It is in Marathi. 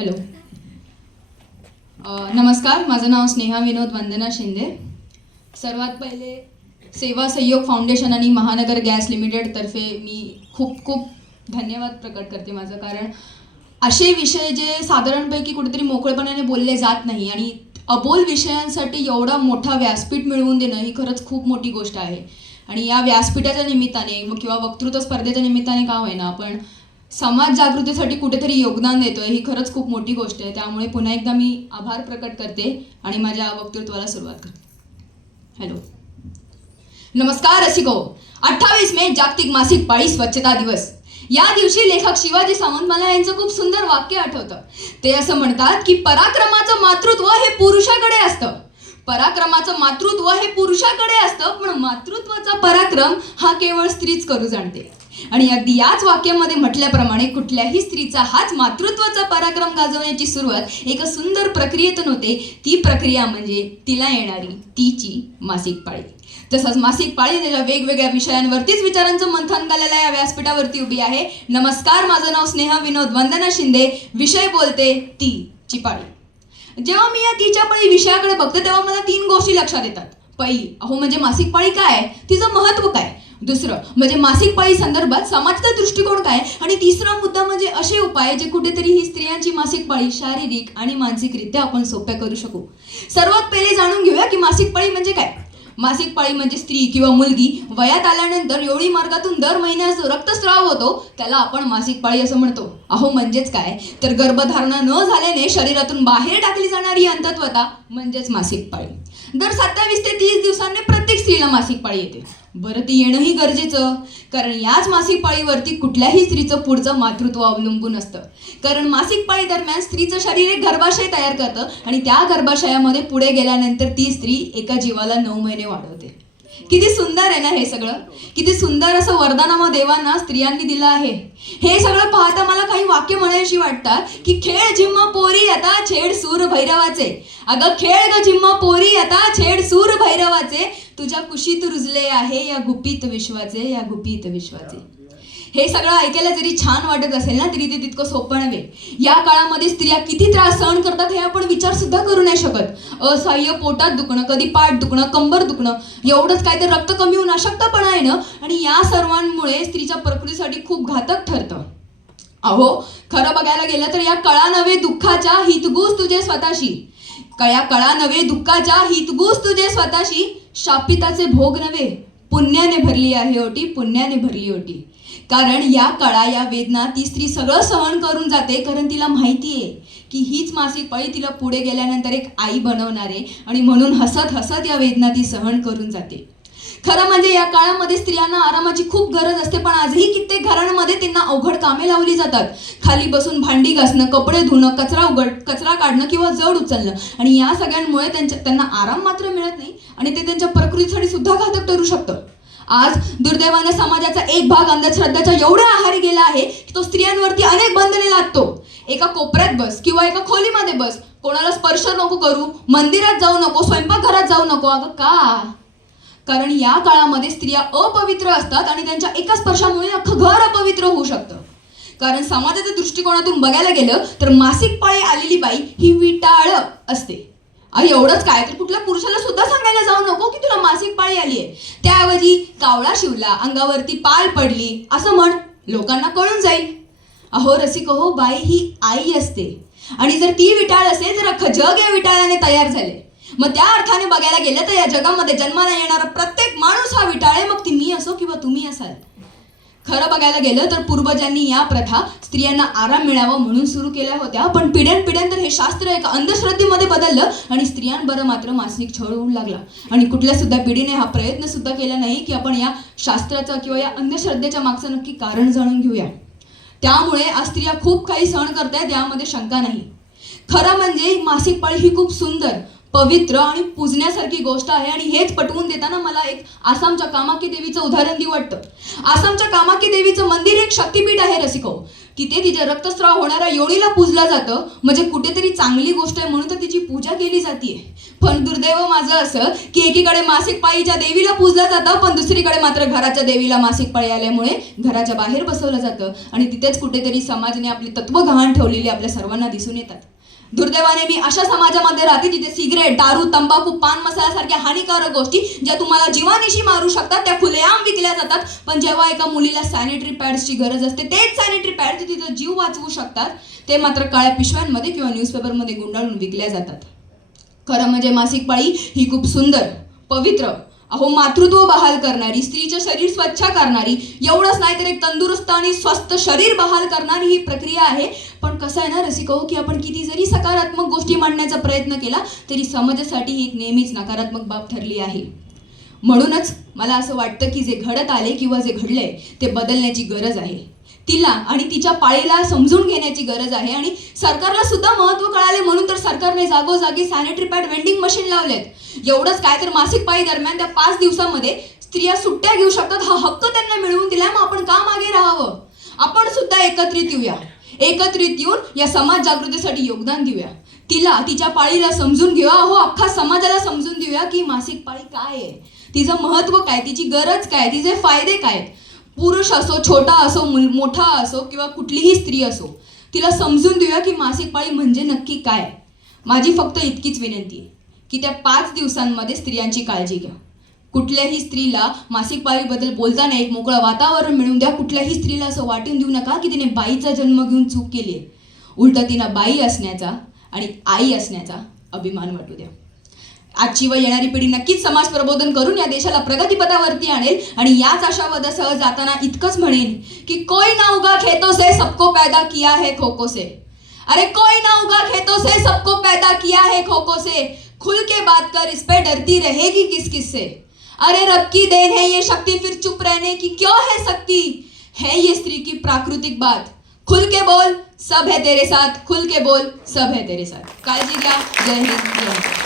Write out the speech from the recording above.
हॅलो नमस्कार माझं नाव स्नेहा विनोद वंदना शिंदे. सर्वात पहिले सेवा सहयोग फाउंडेशन आणि महानगर गॅस लिमिटेडतर्फे मी खूप खूप धन्यवाद प्रकट करते माझं कारण असे विषय जे साधारणपैकी कुठेतरी मोकळेपणाने बोलले जात नाही आणि अबोल विषयांसाठी एवढा मोठा व्यासपीठ मिळवून देणं ही खरंच खूप मोठी गोष्ट आहे. आणि या व्यासपीठाच्या निमित्ताने मग किंवा वक्तृत्व स्पर्धेच्या निमित्ताने का होईना आपण समाज जागृतीसाठी कुठेतरी योगदान देतोय ही खरंच खूप मोठी गोष्ट आहे. त्यामुळे पुन्हा एकदा मी आभार प्रकट करते आणि माझ्या वक्तृत्वाला सुरुवात करते. हॅलो नमस्कार रसिको. अठ्ठावीस मे जागतिक मासिक पाळी स्वच्छता दिवस. या दिवशी लेखक शिवाजी सावंत मला यांचं खूप सुंदर वाक्य आठवतं. ते असं म्हणतात की पराक्रमाचं मातृत्व हे पुरुषाकडे असतं. पराक्रमाचं मातृत्व हे पुरुषाकडे असतं पण मातृत्वाचा पराक्रम हा केवळ स्त्रीच करू जाणते. आणि अगदी याच वाक्यामध्ये म्हटल्याप्रमाणे कुठल्याही स्त्रीचा हाच मातृत्वाचा पराक्रम गाजवण्याची सुरुवात एका सुंदर प्रक्रियेतून होते. ती प्रक्रिया म्हणजे तिला येणारी तिची मासिक पाळी. तसंच मासिक पाळी त्याच्या वेगवेगळ्या विषयांवरतीच विचारांचं मंथन घालायला या व्यासपीठावरती उभी आहे. नमस्कार माझं नाव स्नेहा विनोद वंदना शिंदे. विषय बोलते ती ची पाळी. जेव्हा मी या तिच्या पाळी विषयाकडे बघते तेव्हा मला तीन गोष्टी लक्षात येतात. पहिली अहो म्हणजे मासिक पाळी काय? तिचं महत्त्व काय? दुसरं म्हणजे मासिक पाळी संदर्भात समाजाचा दृष्टिकोन काय? आणि तिसरा मुद्दा म्हणजे असे उपाय जे कुठेतरी ही स्त्रियांची मासिक पाळी शारीरिक आणि मानसिकरित्या आपण सोप्या करू शकू. सर्वात पहिले जाणून घेऊया की मासिक पाळी म्हणजे काय? मासिक पाळी म्हणजे स्त्री किंवा मुलगी वयात आल्यानंतर योळी मार्गातून दर महिन्यास रक्तस्राव होतो त्याला आपण मासिक पाळी असं म्हणतो. अहो म्हणजेच काय? तर गर्भधारणा न झाल्याने शरीरातून बाहेर टाकली जाणारी अंतत्वता म्हणजेच मासिक पाळी. दर सत्तावीस ते तीस दिवसांनी प्रत्येक स्त्रीला मासिक पाळी येते. बरं ते येणंही गरजेचं. कारण याच मासिक पाळीवरती कुठल्याही स्त्रीचं पुढचं मातृत्व अवलंबून असतं. कारण मासिक पाळी दरम्यान स्त्रीचं शरीर एक गर्भाशय तयार करतं आणि त्या गर्भाशयामध्ये पुढे गेल्यानंतर ती स्त्री एका जीवाला नऊ महिने वाढवते. किती सुंदर आहे ना हे सगळं? किती सुंदर असं वरदानामा देवांना स्त्रियांनी दिलं आहे. हे सगळं पाहता मला काही वाक्य म्हणायची वाटतात की खेळ जिम्मा पोरी आता छेड सूर भैरवाचे. अगं खेळ ग जिम्मा पोरी आता छेड सूर भैरवाचे. तुझ्या कुशीत रुजले आहे या गुपित विश्वाचे या गुपित विश्वाचे. हे सगळं ऐकायला जरी छान वाटत असेल ना तरी ते तितकं सोपं नव्हे. या काळामध्ये स्त्रिया किती त्रास सहन करतात हे आपण विचार सुद्धा करू नाही शकत. असह्य पोटात दुखणं कधी पाठ दुखणं कंबर दुखणं एवढंच काय तर रक्त कमी होऊन अशक्तपणा येणं आणि या सर्वांमुळे स्त्रीच्या प्रकृतीसाठी खूप घातक ठरतं. अहो खरं बघायला गेलं तर या कळा नव्हे दुःखाच्या हितगुज तुझे स्वतःशी. कया कळा नव्हे दुःखाच्या हितगुज तुझे स्वतःशी. शापिताचे भोग नव्हे. पुण्याने भरली आहे ओटी पुण्याने भरली ओटी. कारण या कळा या वेदना ती स्त्री सगळं सहन करून जाते कारण तिला माहिती आहे की हीच मासिक पाळी तिला पुढे गेल्यानंतर एक आई बनवणार आहे आणि म्हणून हसत हसत या वेदना ती सहन करून जाते. खरं म्हणजे या काळामध्ये स्त्रियांना आरामाची खूप गरज असते पण आजही कित्येक घरांमध्ये त्यांना अवघड कामे लावली जातात. खाली बसून भांडी घासणं कपडे धुणं कचरा उघड कचरा काढणं किंवा जड उचलणं. आणि या सगळ्यांमुळे त्यांच्या त्यांना आराम मात्र मिळत नाही आणि ते त्यांच्या प्रकृतीसाठी सुद्धा घातक ठरू शकतं. आज दुर्दैवाने समाजाचा एक भाग अंधश्रद्धाच्या एवढ्या आहारी गेला आहे की तो स्त्रियांवरती अनेक बंधने लादतो. एका कोपऱ्यात बस किंवा एका खोलीमध्ये बस. कोणाला स्पर्श नको करू मंदिरात जाऊ नको स्वयंपाकघरात जाऊ नको. अगं का? कारण या काळामध्ये स्त्रिया अपवित्र असतात आणि त्यांच्या एका स्पर्शामुळे अख्खं घर अपवित्र होऊ शकतं. कारण समाजाच्या दृष्टिकोनातून बघायला गेलं तर मासिक पाळी आलेली बाई ही विटाळ असते. आणि एवढंच काय? तर कुठल्या पुरुषाला सुद्धा सांगायला जाऊ नको की तुला मासिक पाळी आली आहे त्याऐवजी कावळा शिवला अंगावरती पाल पडली. असं म्हण लोकांना कळून जाईल. अहो रसिक हो बाई ही आई असते. आणि जर ती विटाळ असेल तर अख्खं जग या विटाळाने तयार झाले. मग त्या अर्थाने बघायला गेलं तर या जगामध्ये जन्माला येणारा प्रत्येक माणूस हा विटाळ आहे. मग ती मी असो किंवा तुम्ही असाल. खरं बघायला गेलं तर पूर्वजांनी या प्रथा स्त्रियांना आराम मिळावा म्हणून सुरू केल्या होत्या. पण पिढ्यानपिढ्यानंतर हे शास्त्र एका अंधश्रद्धेमध्ये बदललं आणि स्त्रियांबरं मात्र मासिक छळ होऊ लागला. आणि कुठल्या सुद्धा पिढीने हा प्रयत्न सुद्धा केला नाही की आपण या शास्त्राचं किंवा या अंधश्रद्धेच्या मागचं नक्की कारण जाणून घेऊया. त्यामुळे आज स्त्रिया खूप काही सहन करतायत यामध्ये शंका नाही. खरं म्हणजे मासिक पाळी ही खूप सुंदर पवित्र आणि पूजण्यासारखी गोष्ट आहे आणि हेच पटवून देताना मला एक आसामच्या कामाकी देवीचं उदाहरण देऊ वाटतं. आसामच्या कामाकी देवीचं मंदिर एक शक्तीपीठ आहे रसिको तिथे तिच्या रक्तस्राव होणाऱ्या योळीला पूजलं जातं. म्हणजे कुठेतरी चांगली गोष्ट आहे म्हणून तर तिची पूजा केली जाते पण दुर्दैव माझं असं की एकीकडे मासिक पाळीच्या देवीला पूजलं जातं पण दुसरीकडे मात्र घराच्या देवीला मासिक पाळी आल्यामुळे घराच्या बाहेर बसवलं जातं. आणि तिथेच कुठेतरी समाजाने आपली तत्व गहाण ठेवलेली आपल्या सर्वांना दिसून येतात. दुर्दैवाने मी अशा समाजामध्ये राहते जिथे सिगरेट दारू तंबाखू पान मसाल्यासारख्या हानिकारक गोष्टी ज्या तुम्हाला जीवानिशी मारू शकतात त्या खुलेआम विकल्या जातात. पण जेव्हा एका मुलीला सॅनिटरी पॅड्सची गरज असते तेच सॅनिटरी पॅड तिथं जीव वाचवू शकतात. ते मात्र काळ्या पिशव्यांमध्ये किंवा न्यूजपेपरमध्ये गुंडाळून विकल्या जातात. खरं म्हणजे मासिक पाळी ही खूप सुंदर पवित्र अहो मातृत्व बहाल करणारी स्त्रीचे शरीर स्वच्छ करणारी एवढंच नाही तर एक तंदुरुस्त आणि स्वस्थ शरीर बहाल करणारी ही प्रक्रिया आहे. पण कसं आहे ना रसिको की आपण किती जरी सकारात्मक गोष्टी मांडण्याचा प्रयत्न केला तरी समाजासाठी ही एक नेहमीच नकारात्मक बाब ठरली आहे. म्हणूनच मला असं वाटतं की जे घडत आले किंवा जे घडलंय ते बदलण्याची गरज आहे. तिला आणि तिच्या पाळीला समजून घेण्याची गरज आहे. आणि सरकारला सुद्धा महत्त्व कळाले म्हणून तर सरकारने जागोजागी सॅनिटरी पॅड वेंडिंग मशीन लावलेत. एवढंच काय तर मासिक पाळी दरम्यान त्या पाच दिवसामध्ये स्त्रिया सुट्ट्या घेऊ शकतात. हा हक्क त्यांना मिळवून दिलाय. मग आपण का मागे राहावं? आपण सुद्धा एकत्रित येऊया. एकत्रित येऊन या समाज जागृतीसाठी योगदान देऊया. तिला तिच्या पाळीला समजून घेऊया. हो अख्खा समाजाला समजून देऊया की मासिक पाळी काय आहे? तिचं महत्त्व काय तिची गरज काय तिचे फायदे काय आहेत? पुरुष असो छोटा असो मुल मोठा असो किंवा कुठलीही स्त्री असो तिला समजून देऊया की मासिक पाळी म्हणजे नक्की काय माझी फक्त इतकीच विनंती आहे. की त्या पाच दिवसांमध्ये स्त्रियांची काळजी घ्या. कुठल्याही स्त्रीला मासिक पाळीबद्दल बोलताना एक मोकळं वातावरण मिळवून द्या. कुठल्याही स्त्रीला असं वाटून देऊ नका की तिने बाईचा जन्म घेऊन चूक केली आहे. उलटं तिनं बाई असण्याचा आणि आई असण्याचा अभिमान वाटू द्या. आजची व येणारी पिढी नक्कीच समाज प्रबोधन करून या देशाला प्रगतीपथावरती आणेल आणि याच आशावादासह जाताना इतकंच म्हणेन की कोई ना उगा खेतो से सबको पैदा किया है खोको से. अरे कोई ना उगा खेतो से सबको पैदा किया है खोको से. खुल के बात कर, इस पर डरती रहेगी किस किस से? अरे रब की देन है ये शक्ति, फिर चुप रहने की क्यों है शक्ति? है ये स्त्री की प्राकृतिक बात। खुल के बोल, सब है तेरे साथ, खुल के बोल, सब है तेरे साथ। काल जी क्या जय हिंद.